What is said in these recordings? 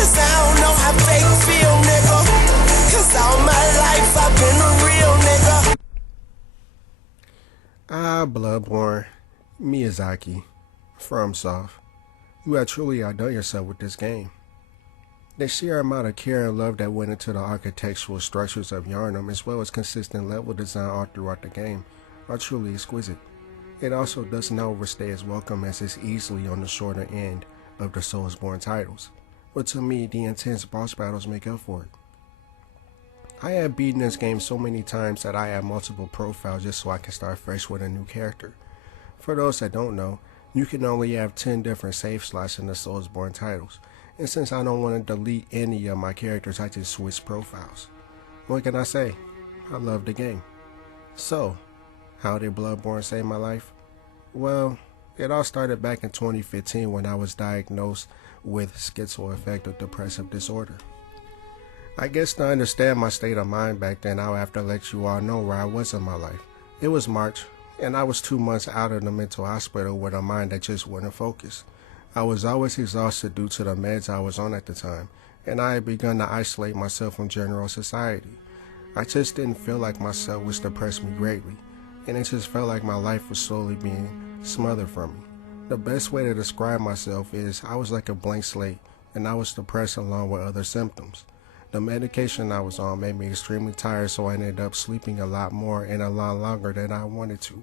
Cause I don't know how fake feel, nigga. Cause all my life I've been a real nigga. Bloodborne, Miyazaki, Fromsoft. You have truly outdone yourself with this game. The sheer amount of care and love that went into the architectural structures of Yharnam, as well as consistent level design all throughout the game, are truly exquisite. It also doesn't overstay its welcome, as it's easily on the shorter end of the Soulsborne titles, but to me the intense boss battles make up for it. I have beaten this game so many times that I have multiple profiles just so I can start fresh with a new character. For those that don't know, you can only have 10 different save slots in the Soulsborne titles, and since I don't want to delete any of my characters, I just switch profiles. What can I say? I love the game. So, how did Bloodborne save my life? Well, it all started back in 2015 when I was diagnosed with schizoaffective depressive disorder. I guess to understand my state of mind back then, I'll have to let you all know where I was in my life. It was March, and I was 2 months out of the mental hospital with a mind that just wouldn't focus. I was always exhausted due to the meds I was on at the time, and I had begun to isolate myself from general society. I just didn't feel like myself, which depressed me greatly, and it just felt like my life was slowly being smothered from me. The best way to describe myself is I was like a blank slate, and I was depressed along with other symptoms. The medication I was on made me extremely tired, so I ended up sleeping a lot more and a lot longer than I wanted to.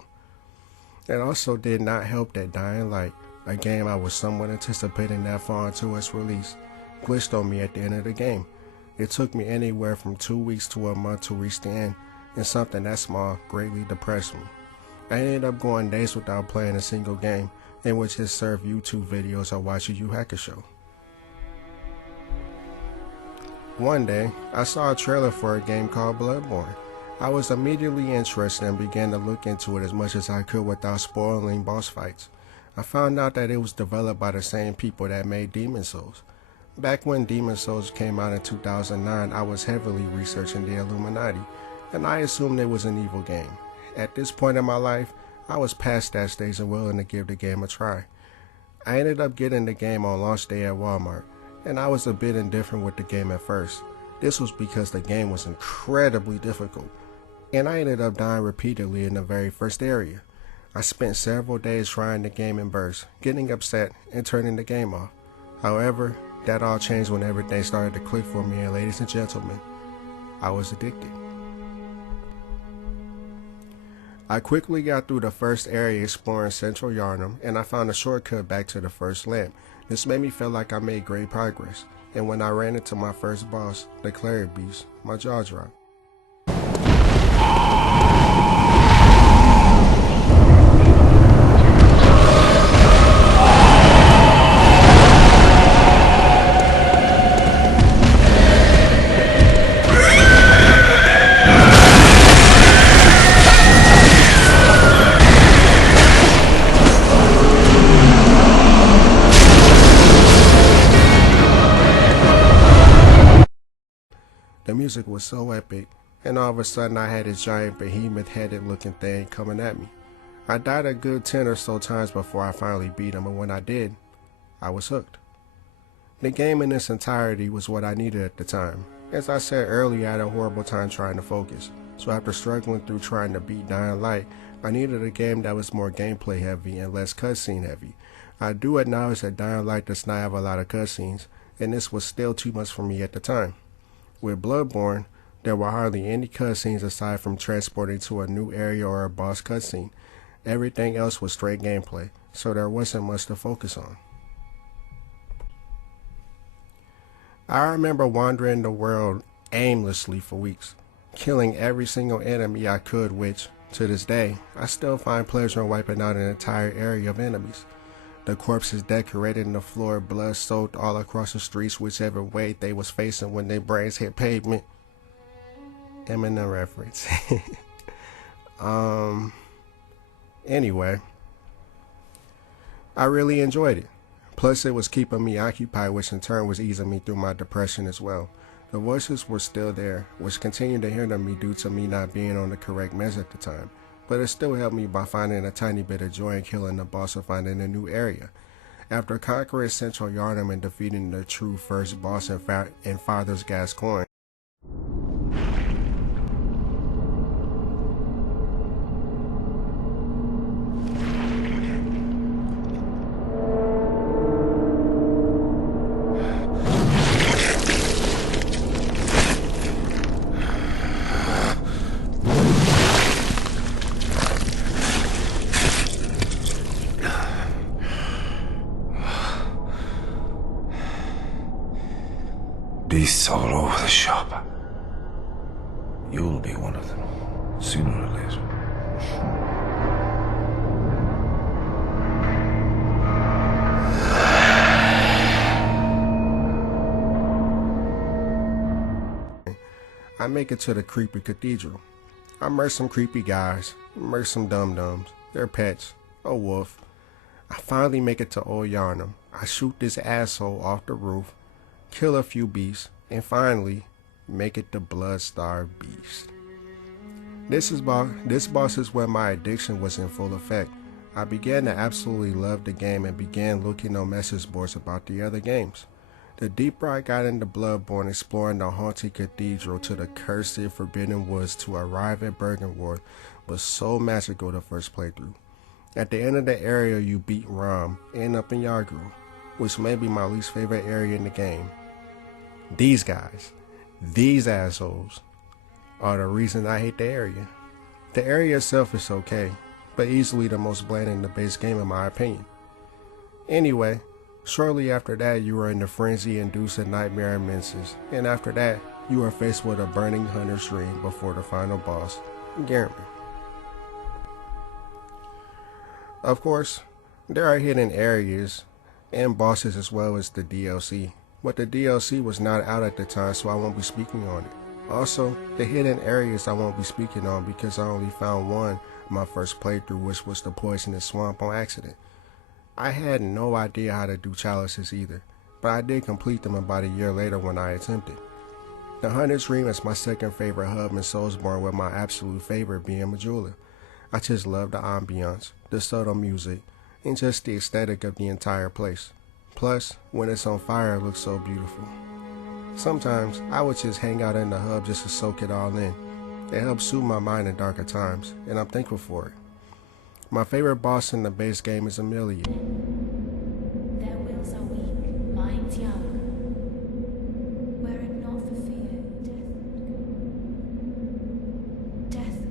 It also did not help that Dying Light, a game I was somewhat anticipating that far into its release, glitched on me at the end of the game. It took me anywhere from 2 weeks to a month to reach the end, and something that small greatly depressed me. I ended up going days without playing a single game, and would just serve YouTube videos or watch a Yu Hacker show. One day, I saw a trailer for a game called Bloodborne. I was immediately interested and began to look into it as much as I could without spoiling boss fights. I found out that it was developed by the same people that made Demon Souls. Back when Demon Souls came out in 2009, I was heavily researching the Illuminati, and I assumed it was an evil game. At this point in my life, I was past that stage and willing to give the game a try. I ended up getting the game on launch day at Walmart, and I was a bit indifferent with the game at first. This was because the game was incredibly difficult, and I ended up dying repeatedly in the very first area. I spent several days trying the game in bursts, getting upset and turning the game off. However, that all changed when everything started to click for me, and ladies and gentlemen, I was addicted. I quickly got through the first area exploring Central Yharnam, and I found a shortcut back to the first lamp. This made me feel like I made great progress, and when I ran into my first boss, the Cleric Beast, my jaw dropped. The music was so epic, and all of a sudden I had this giant behemoth-headed looking thing coming at me. I died a good 10 or so times before I finally beat him, and when I did, I was hooked. The game in its entirety was what I needed at the time. As I said earlier, I had a horrible time trying to focus, so after struggling through trying to beat Dying Light, I needed a game that was more gameplay heavy and less cutscene heavy. I do acknowledge that Dying Light does not have a lot of cutscenes, and this was still too much for me at the time. With Bloodborne, there were hardly any cutscenes aside from transporting to a new area or a boss cutscene. Everything else was straight gameplay, so there wasn't much to focus on. I remember wandering the world aimlessly for weeks, killing every single enemy I could, which, to this day, I still find pleasure in wiping out an entire area of enemies. The corpses decorated in the floor, blood soaked all across the streets whichever way they was facing when their brains hit pavement. Eminem reference. Anyway, I really enjoyed it. Plus it was keeping me occupied, which in turn was easing me through my depression as well. The voices were still there, which continued to hinder me due to me not being on the correct meds at the time. But it still helped me by finding a tiny bit of joy in killing the boss or finding a new area. After conquering Central Yharnam and defeating the true first boss in Father's Gascoigne, beasts all over the shop. You'll be one of them, sooner or later. I make it to the creepy cathedral. I murder some creepy guys, murder some dum-dums, their pets, a wolf. I finally make it to Old Yharnam. I shoot this asshole off the roof, kill a few beasts, and finally make it to Bloodstar Beast. This boss is where my addiction was in full effect. I began to absolutely love the game and began looking on message boards about the other games. The deeper I got into Bloodborne, exploring the haunted cathedral to the cursed forbidden woods to arrive at Bergenworth was so magical the first playthrough. At the end of the area you beat Rom, end up in Yargru, which may be my least favorite area in the game. These guys, these assholes, are the reason I hate the area. The area itself is okay, but easily the most bland in the base game in my opinion. Anyway, shortly after that you are in the frenzy-inducing nightmare immenses, and after that you are faced with a burning hunter stream before the final boss, Garmin. Of course, there are hidden areas and bosses as well as the DLC, but the DLC was not out at the time, so I won't be speaking on it. Also, the hidden areas I won't be speaking on because I only found one my first playthrough, which was the poisonous swamp, on accident. I had no idea how to do chalices either, but I did complete them about a year later when I attempted. The Hunter's Dream is my second favorite hub in Soulsborne, with my absolute favorite being Majula. I just love the ambiance, the subtle music, and just the aesthetic of the entire place. Plus, when it's on fire it looks so beautiful. Sometimes I would just hang out in the hub just to soak it all in. It helps soothe my mind in darker times, and I'm thankful for it. My favorite boss in the base game is Amelia. Their wills are weak, minds young. Were it not for fear, death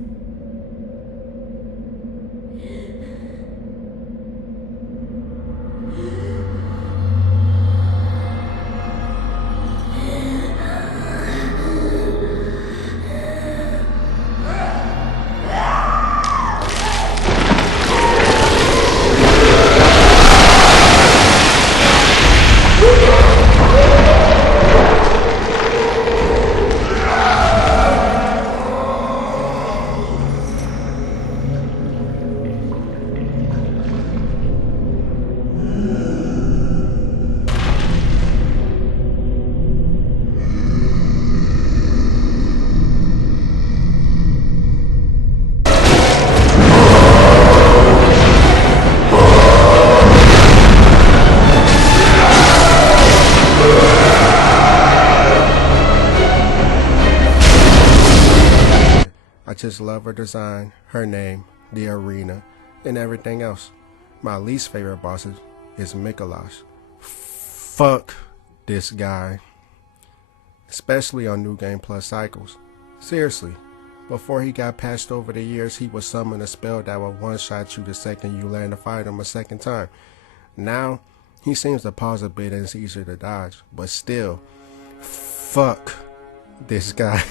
I just love her design, her name, the arena, and everything else. My least favorite boss is Mikolash. Fuck this guy. Especially on New Game Plus cycles. Seriously, before he got patched over the years, he would summon a spell that would one-shot you the second you land to fight him a second time. Now, he seems to pause a bit and it's easier to dodge, but still, fuck this guy.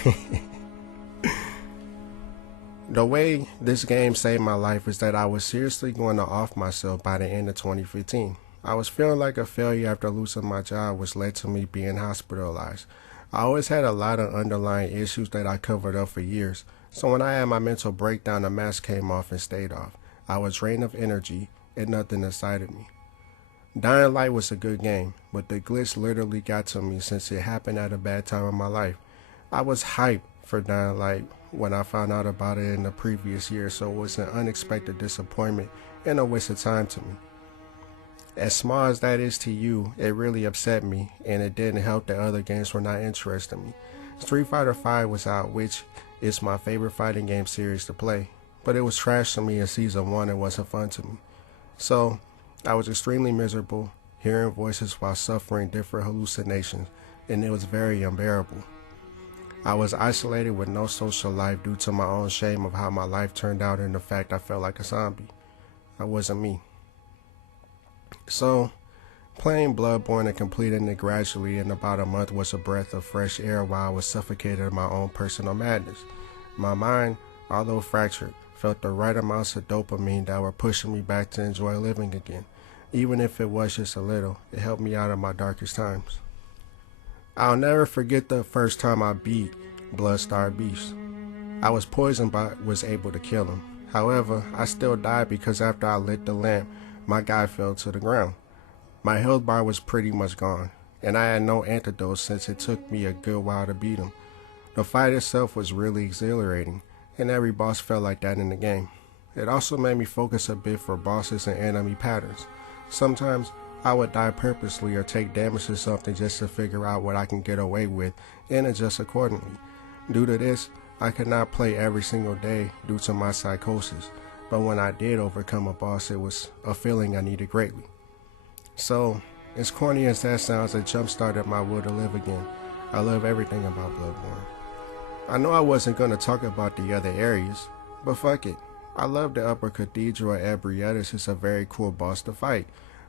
The way this game saved my life is that I was seriously going to off myself by the end of 2015. I was feeling like a failure after losing my job, which led to me being hospitalized. I always had a lot of underlying issues that I covered up for years, so when I had my mental breakdown, the mask came off and stayed off. I was drained of energy and nothing excited me. Dying Light was a good game, but the glitch literally got to me since it happened at a bad time in my life. I was hyped for Dying Light when I found out about it in the previous year, so it was an unexpected disappointment and a waste of time to me. As small as that is to you, it really upset me, and it didn't help that other games were not interesting me. Street Fighter V was out, which is my favorite fighting game series to play, but it was trash to me in Season 1 and wasn't fun to me. So, I was extremely miserable, hearing voices while suffering different hallucinations, and it was very unbearable. I was isolated with no social life due to my own shame of how my life turned out and the fact I felt like a zombie. I wasn't me. So, playing Bloodborne and completing it gradually in about a month was a breath of fresh air while I was suffocated in my own personal madness. My mind, although fractured, felt the right amounts of dopamine that were pushing me back to enjoy living again. Even if it was just a little, it helped me out of my darkest times. I'll never forget the first time I beat Bloodstar Beast. I was poisoned but was able to kill him. However, I still died because after I lit the lamp, my guy fell to the ground. My health bar was pretty much gone, and I had no antidote since it took me a good while to beat him. The fight itself was really exhilarating, and every boss felt like that in the game. It also made me focus a bit for bosses and enemy patterns. Sometimes I would die purposely or take damage to something just to figure out what I can get away with and adjust accordingly. Due to this, I could not play every single day due to my psychosis, but when I did overcome a boss, it was a feeling I needed greatly. So, as corny as that sounds, it jump-started my will to live again. I love everything about Bloodborne. I know I wasn't going to talk about the other areas, but fuck it. I love the Upper Cathedral at Ebrietas. It's a very cool boss to fight.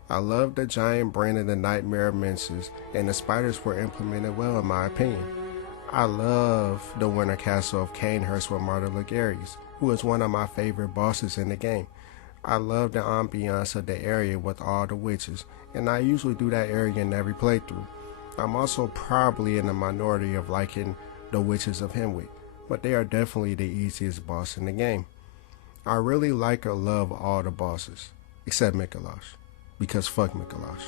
I love the giant brain and the nightmare menses, and the spiders were implemented well in my opinion. I love the Winter Castle of Canehurst with Marta Ligarius, who is one of my favorite bosses in the game. I love the ambiance of the area with all the witches, and I usually do that area in every playthrough. I'm also probably in the minority of liking the Witches of Hemwick, but they are definitely the easiest boss in the game. I really like or love all the bosses, except Mikolash, because fuck Mikolash.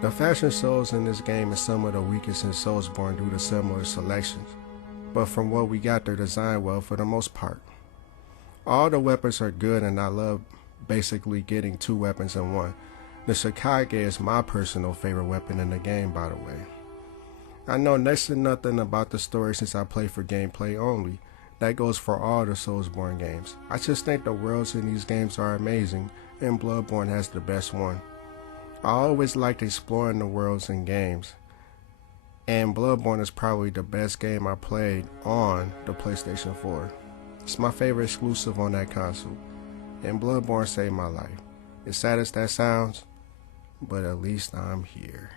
The fashion shows in this game is some of the weakest in Soulsborne due to similar selections, but from what we got, they're designed well for the most part. All the weapons are good, and I love basically getting 2 weapons in one. The Shikage is my personal favorite weapon in the game, by the way. I know next to nothing about the story since I play for gameplay only. That goes for all the Soulsborne games. I just think the worlds in these games are amazing, and Bloodborne has the best one. I always liked exploring the worlds in games, and Bloodborne is probably the best game I played on the PlayStation 4. It's my favorite exclusive on that console, and Bloodborne saved my life. As sad as that sounds, but at least I'm here.